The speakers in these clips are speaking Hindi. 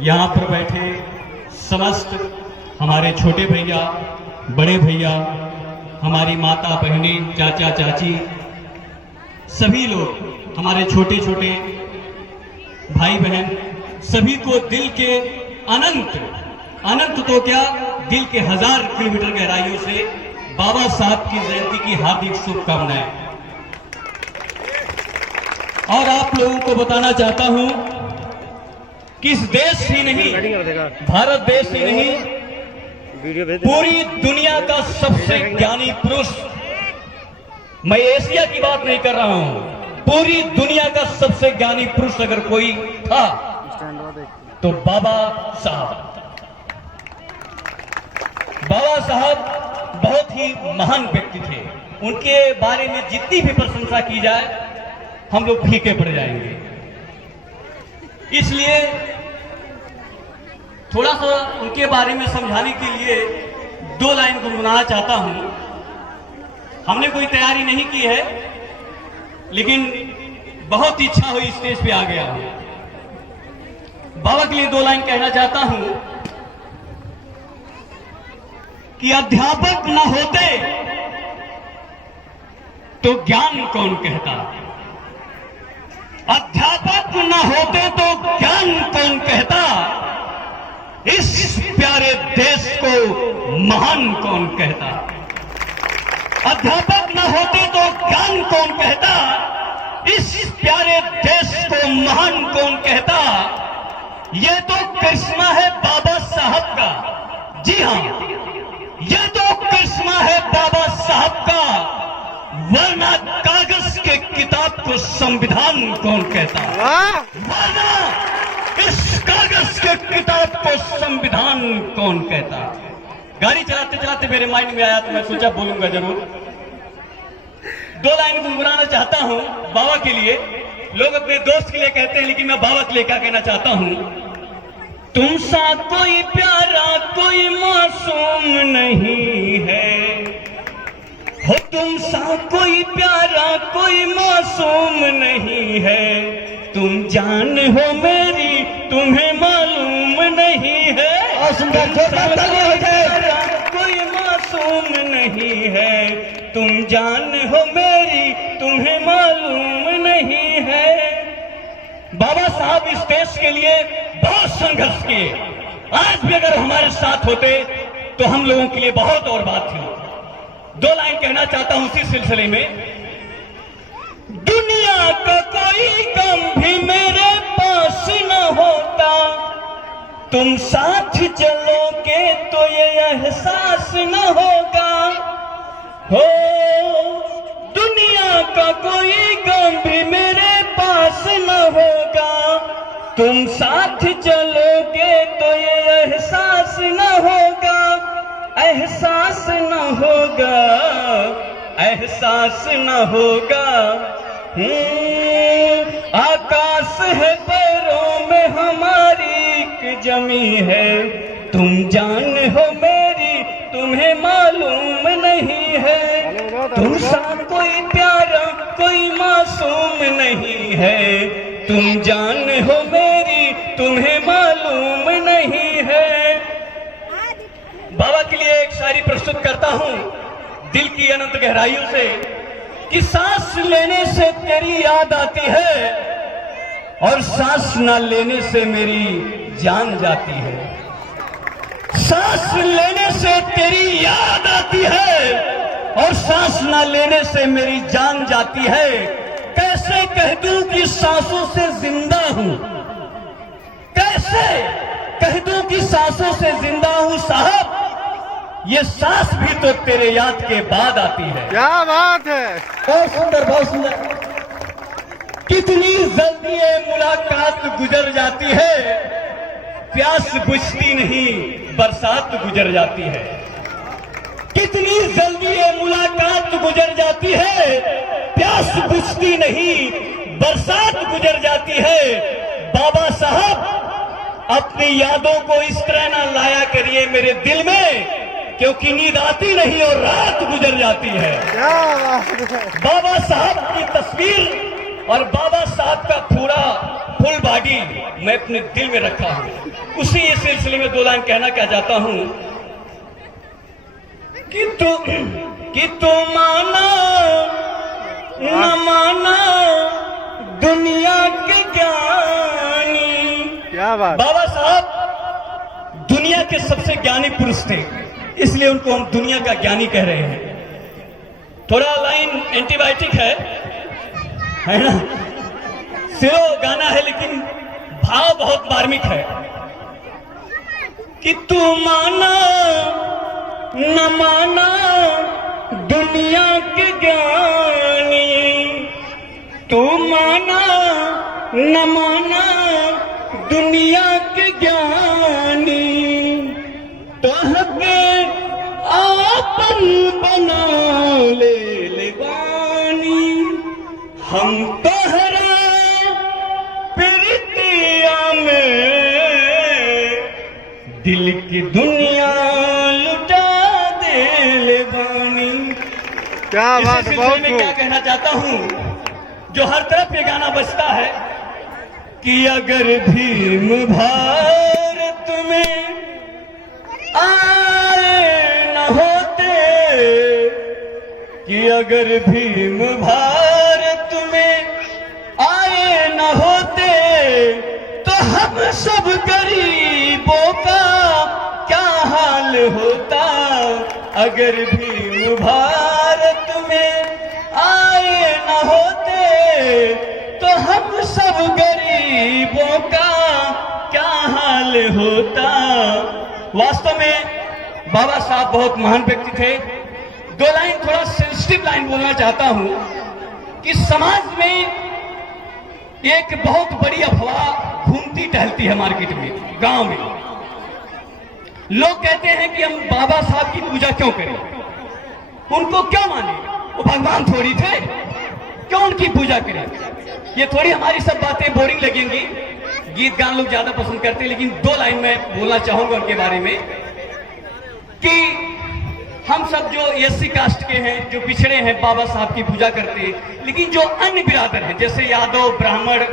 यहाँ पर बैठे समस्त हमारे छोटे भैया, बड़े भैया, हमारी माता बहनें, चाचा चाची, सभी लोग, हमारे छोटे छोटे भाई बहन, सभी को दिल के अनंत तो क्या, दिल के 1000 किलोमीटर गहराइयों से बाबा साहब की जयंती की हार्दिक शुभकामनाएं। और आप लोगों को बताना चाहता हूं कि इस देश ही नहीं, भारत देश ही नहीं, पूरी दुनिया का सबसे ज्ञानी पुरुष, मैं एशिया की बात नहीं कर रहा हूं, पूरी दुनिया का सबसे ज्ञानी पुरुष अगर कोई था तो बाबा साहब बहुत ही महान व्यक्ति थे। उनके बारे में जितनी भी प्रशंसा की जाए हम लोग फीके पड़ जाएंगे। इसलिए थोड़ा सा उनके बारे में समझाने के लिए 2 लाइन गुनगुनाना चाहता हूं। हमने कोई तैयारी नहीं की है, लेकिन बहुत इच्छा हुई स्टेज पे आ गया हूं। बाबा के लिए 2 लाइन कहना चाहता हूं कि अध्यापक न होते तो ज्ञान कौन कहता, अध्यापक न होते तो ज्ञान कौन कहता, इस प्यारे देश को महान कौन कहता। अध्यापक न होते तो ज्ञान कौन कहता, इस प्यारे देश को महान कौन कहता। ये तो करिश्मा है बाबा साहब का, जी हां, ये तो करिश्मा है बाबा साहब का, वरना कागज के किताब को संविधान कौन कहता, वरना इस कागज के किताब को संविधान कौन कहता। गाड़ी चलाते चलाते मेरे माइंड में आया तो मैं सोचा बोलूंगा जरूर। 2 लाइन गुनगुनाना चाहता हूं बाबा के लिए। लोग अपने दोस्त के लिए कहते हैं, लेकिन मैं बाबा के लिए क्या कहना चाहता हूं। तुम सा कोई प्यारा कोई मासूम नहीं है, हो तुम सा कोई प्यारा कोई मासूम नहीं है, तुम जान हो मेरी तुम्हें मालूम नहीं है। कोई मासूम नहीं है, तुम जान हो मेरी तुम्हें मालूम नहीं है। बाबा साहब इस देश के लिए बहुत संघर्ष किए। आज भी अगर हमारे साथ होते तो हम लोगों के लिए बहुत और बात थी। 2 लाइन कहना चाहता हूं इसी सिलसिले में। दुनिया का कोई गम भी मेरे पास न होता, तुम साथ चलोगे तो ये एहसास न होगा। हो दुनिया का कोई गम भी मेरे पास न होगा, तुम साथ चलोगे तो ये एहसास न होगा, एहसास न होगा, एहसास न होगा। आकाश है पैरों में हमारी एक जमी है, तुम जान हो मेरी तुम्हें मालूम नहीं है। तुम सा कोई प्यारा कोई मासूम नहीं है, तुम जान हो मेरी तुम्हें मालूम नहीं है। बाबा के लिए एक शायरी प्रस्तुत करता हूं दिल की अनंत गहराइयों से कि सांस लेने से तेरी याद आती है और सांस न लेने से मेरी जान जाती है। सांस लेने से तेरी याद आती है और सांस न लेने से मेरी जान जाती है। कैसे कह दूं कि सांसों से जिंदा हूं, कैसे कह दूं कि सांसों से जिंदा हूं साहब, ये सांस भी तो तेरे याद के बाद आती है। क्या बात है, बहुत सुंदर, बहुत सुंदर। कितनी जल्दी ये मुलाकात गुजर जाती है, प्यास बुझती नहीं बरसात गुजर जाती है। कितनी जल्दी ये मुलाकात गुजर जाती है, प्यास बुझती नहीं बरसात गुजर जाती है। बाबा साहब अपनी यादों को इस तरह ना लाया करिए मेरे दिल में, क्योंकि नींद आती नहीं और रात गुजर जाती है। बाबा साहब की तस्वीर और बाबा साहब का पूरा फुल बॉडी मैं अपने दिल में रखा हूं। उसी इस सिलसिले में 2 लाइन कहना क्या चाहता हूं कि तू माना न माना दुनिया के ज्ञानी। क्या बात। बाबा साहब दुनिया के सबसे ज्ञानी पुरुष थे, इसलिए उनको हम दुनिया का ज्ञानी कह रहे हैं। थोड़ा लाइन एंटीबायोटिक है ना, सिरो गाना है लेकिन भाव बहुत मार्मिक है कि तू माना न माना दुनिया के ज्ञानी, तू माना न माना दुनिया के ज्ञानी, तो हमें आपन बना ले बानी। हम तोहरा प्रीतिया में दिल की दुनिया लुटा दे बानी। क्या बात। बहुत मैं क्या कहना चाहता हूं, जो हर तरफ ये गाना बजता है कि अगर भीम भारत में आए न होते, कि अगर भीम भारत में आए न होते, तो हम सब गरीबों का क्या हाल होता। अगर भीम भारत में आए न होते, तो हम सब गरीबों का क्या हाल होता। वास्तव में बाबा साहब बहुत महान व्यक्ति थे। 2 लाइन थोड़ा सेंसिटिव लाइन बोलना चाहता हूं कि समाज में एक बहुत बड़ी अफवाह घूमती टहलती है मार्केट में, गांव में। लोग कहते हैं कि हम बाबा साहब की पूजा क्यों करें, उनको क्यों माने, वो भगवान थोड़ी थे, क्यों उनकी पूजा करें। ये थोड़ी हमारी सब बातें बोरिंग लगेंगी, गीत गान लोग ज्यादा पसंद करते हैं, लेकिन 2 लाइन में बोलना चाहूंगा उनके बारे में कि हम सब जो एससी कास्ट के हैं, जो पिछड़े हैं, बाबा साहब की पूजा करते हैं। लेकिन जो अन्य बिरादर हैं जैसे यादव, ब्राह्मण,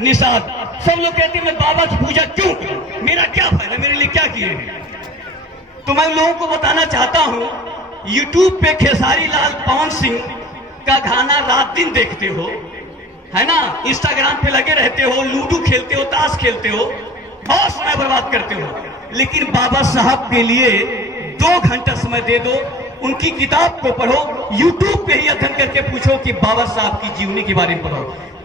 निषाद, सब लोग कहते हैं मैं बाबा की पूजा क्यों करूं, मेरा क्या फायदा, मेरे लिए क्या किए हैं। तो मैं लोगों को बताना चाहता हूं, यूट्यूब पे खेसारी लाल पवन सिंह का गाना रात दिन देखते हो, है ना, इंस्टाग्राम पे लगे रहते हो, लूडो खेलते हो, ताश खेलते हो, बहुत समय बर्बाद करते हो। लेकिन बाबा साहब के लिए 2 घंटा समय दे दो, उनकी किताब को पढ़ो, यूट्यूब पे ही अध्ययन करके पूछो कि बाबा साहब की जीवनी के बारे में पढ़ो,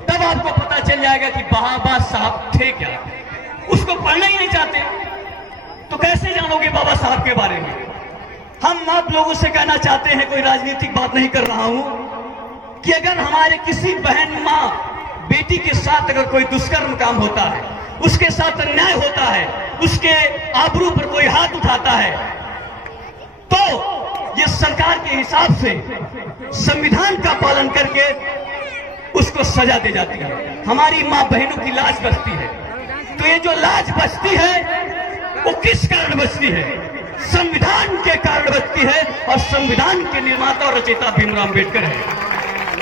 तब आपको पता चल जाएगा कि बाबा साहब थे क्या। उसको पढ़ना ही नहीं चाहते तो कैसे जानोगे बाबा साहब के बारे में। हम आप लोगों से कहना चाहते हैं, कोई राजनीतिक बात नहीं कर रहा हूं, कि अगर हमारे किसी बहन, माँ, बेटी के साथ अगर कोई दुष्कर्म काम होता है, उसके साथ अन्याय होता है, उसके आबरू पर कोई हाथ उठाता है, तो ये सरकार के हिसाब से संविधान का पालन करके उसको सजा दे जाती है। हमारी माँ बहनों की लाज बचती है। तो ये जो लाज बचती है वो किस कारण बचती है? संविधान के कारण बचती है, और संविधान के निर्माता और रचयिता भीमराव अम्बेडकर है।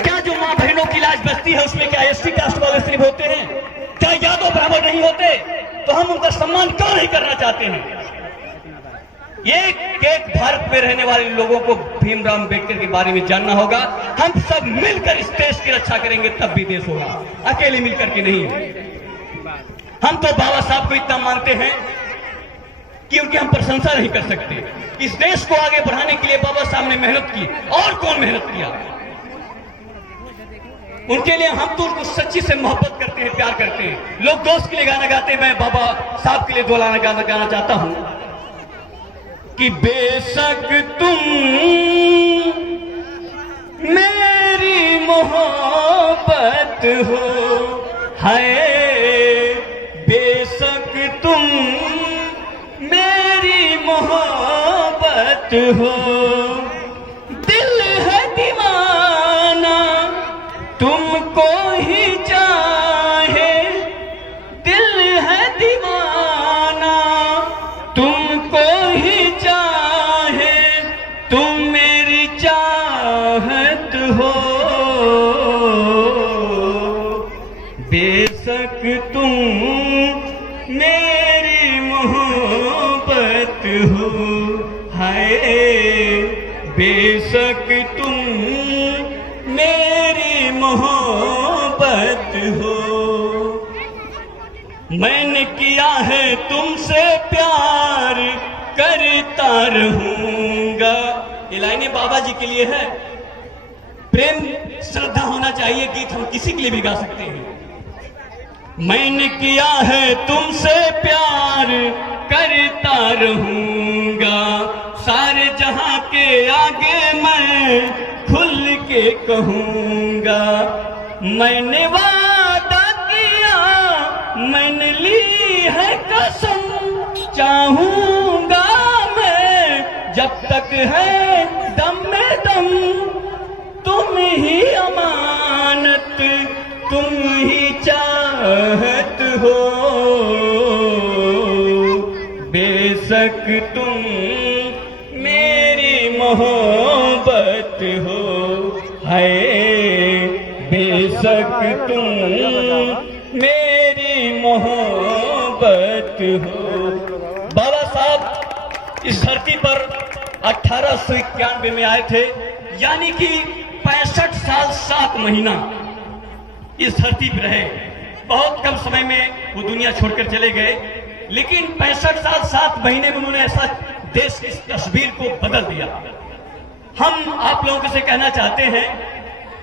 क्या जो माँ बहनों की लाज बचती है उसमें क्या एसटी कास्ट वाले सिर्फ होते हैं? क्या यादव ब्राह्मण नहीं होते? तो हम उनका सम्मान क्यों नहीं करना चाहते हैं? एक भारत में रहने वाले लोगों को भीमराव अम्बेडकर के बारे में जानना होगा। हम सब मिलकर इस देश की रक्षा करेंगे तब भी देश होगा, अकेले मिलकर के नहीं। हम तो बाबा साहब को इतना मानते हैं कि उनकी हम प्रशंसा नहीं कर सकते। इस देश को आगे बढ़ाने के लिए बाबा साहब ने मेहनत की, और कौन मेहनत किया? उनके लिए हम तो उनको सच्ची से मोहब्बत करते हैं, प्यार करते हैं। लोग दोस्त के लिए गाना गाते हैं, मैं बाबा साहब के लिए 2 लाइन गाना गाना चाहता हूं कि बेशक तुम मेरी मोहब्बत हो, है बेशक तुम मेरी मोहब्बत हो, दिल है दीवाना तुमको ही चाहे, दिल है दीवाना तुमको ही चाहे, तुम मेरी चाहत हो, बेशक मोहब्बत हो, हाय बेशक तुम मेरी मोहब्बत हो। मैंने किया है तुमसे प्यार, करता रहूंगा। ये लाइनें बाबा जी के लिए है। प्रेम श्रद्धा होना चाहिए, गीत हम किसी के लिए भी गा सकते हैं। मैंने किया है तुमसे प्यार, करता रहूंगा, सारे जहां के आगे मैं खुल के कहूंगा। मैंने वादा किया, मैंने ली है कसम, चाहूंगा मैं जब तक है दम में दम, तुम ही अमानत, तुम ही चाहत हो, बेशक तुम मेरी मोहब्बत हो, हाय बेशक तुम मेरी मोहब्बत हो। बाबा साहब इस धरती पर 1891 में आए थे, यानी कि 65 साल 7 महीना इस धरती पर रहे। बहुत कम समय में वो दुनिया छोड़कर चले गए, लेकिन 65 साल 7 महीने में उन्होंने ऐसा देश की तस्वीर को बदल दिया। हम आप लोगों से कहना चाहते हैं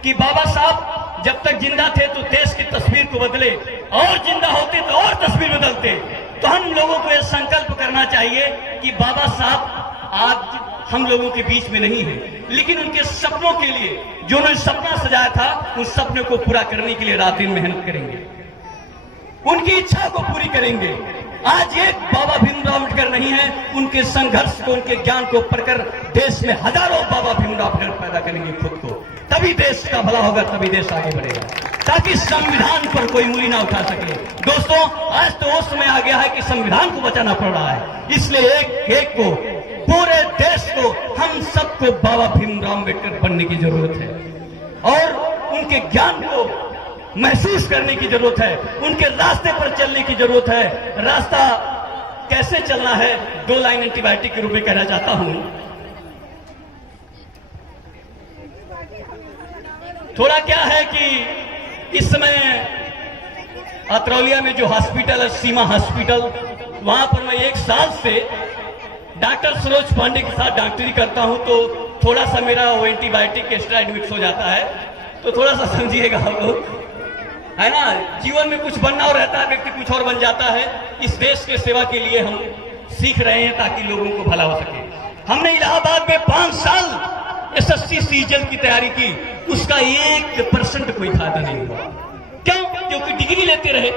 कि बाबा साहब जब तक जिंदा थे तो देश की तस्वीर को बदले, और जिंदा होते तो और तस्वीर बदलते। तो हम लोगों को यह संकल्प करना चाहिए कि बाबा साहब आज हम लोगों के बीच में नहीं है, लेकिन उनके सपनों के लिए जो उन्होंने सपना सजाया था, उस सपने को पूरा करने के लिए रात दिन मेहनत करेंगे, उनकी इच्छा को पूरी करेंगे। आज एक बाबा भीमराव अम्बेडकर नहीं है, उनके संघर्ष को, उनके ज्ञान को पढ़कर देश में हजारों बाबा भीमराव अम्बेडकर पैदा करेंगे खुद को, तभी देश का भला होगा, तभी देश आगे बढ़ेगा, ताकि संविधान पर कोई उंगली ना उठा सके। दोस्तों, आज तो वो समय आ गया है कि संविधान को बचाना पड़ रहा है, इसलिए एक एक को, पूरे देश को, हम सबको बाबा भीमराव अम्बेडकर बनने की जरूरत है, और उनके ज्ञान को महसूस करने की जरूरत है, उनके रास्ते पर चलने की जरूरत है। रास्ता कैसे चलना है, 2 लाइन एंटीबायोटिक के रूप में कहना चाहता हूं। थोड़ा क्या है कि इस समय अतरौलिया में जो हॉस्पिटल है, सीमा हॉस्पिटल, वहां पर मैं 1 साल से डॉक्टर सरोज पांडे के साथ डॉक्टरी करता हूं, तो थोड़ा सा मेरा वो एंटीबायोटिक एक्स्ट्रा मिक्स हो जाता है, तो थोड़ा सा समझिएगा हम लोग, है ना। जीवन में कुछ बनना और रहता है, व्यक्ति कुछ और बन जाता है। इस देश के सेवा के लिए हम सीख रहे हैं ताकि लोगों को भला हो सके। हमने इलाहाबाद में 5 साल एसएससी सीजल की तैयारी की, उसका 1% कोई फायदा नहीं हुआ। क्यों? क्योंकि डिग्री लेते रहे,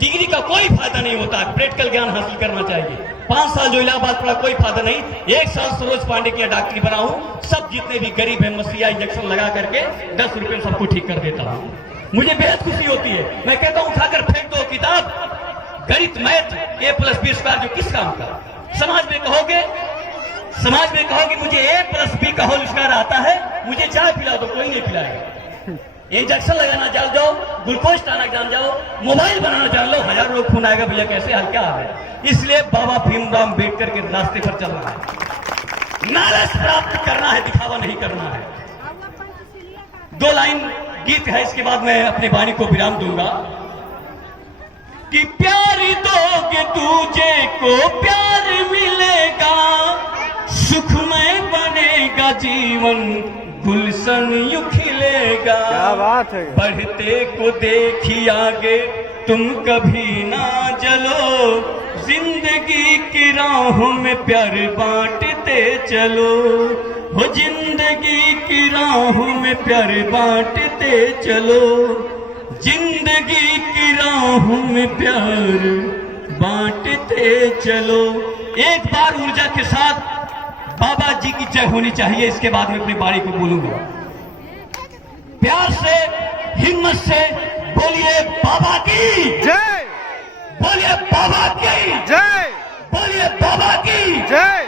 डिग्री का कोई फायदा नहीं होता, प्रैक्टिकल ज्ञान हासिल करना चाहिए। 5 साल जो इलाहाबाद पढ़ा, कोई फायदा नहीं। 1 साल सरोज पांडे की डॉक्टरी बना हूं, सब जितने भी गरीब है मसीहा इंजेक्शन लगा करके 10 रुपए सबको ठीक कर देता हूं। मुझे बेहद खुशी होती है। मैं कहता हूं उठाकर फेंक दो किताब, गणित मैथ A+B² जो किस काम का। समाज में कहोगे मुझे A+B का होल स्क्वायर आता है, मुझे चाय पिला दो, कोई नहीं पिलाएगा। इंजेक्शन लगाना जान जाओ, ग्लूकोज टाना जान जाओ, मोबाइल बनाना जान लो, हजारों लोग फोन आएगा, भैया कैसे हाल, क्या हाल है। इसलिए बाबा भीमराव अम्बेडकर के रास्ते पर चलना है, नालस प्राप्त करना है, दिखावा नहीं करना है। 2 लाइन गीत है, इसके बाद मैं अपनी वाणी को विराम दूंगा। कि प्यार दोगे तुझे को प्यार मिलेगा, सुखमय बनेगा जीवन, गुलशन यूं खिलेगा। क्या बात है। बढ़ते को देखी आगे तुम कभी ना जलो, जिंदगी की राहों में प्यार बांटते चलो, हो जिंदगी की राहों में प्यार बांटते चलो, जिंदगी की राहों में प्यार बांटते चलो। एक बार ऊर्जा के साथ बाबा जी की जय होनी चाहिए, इसके बाद में अपनी बाणी को बोलूंगा। प्यार से, हिम्मत से बोलिए बाबा की जय, बोलिए बाबा की जय, बोलिए बाबा की जय।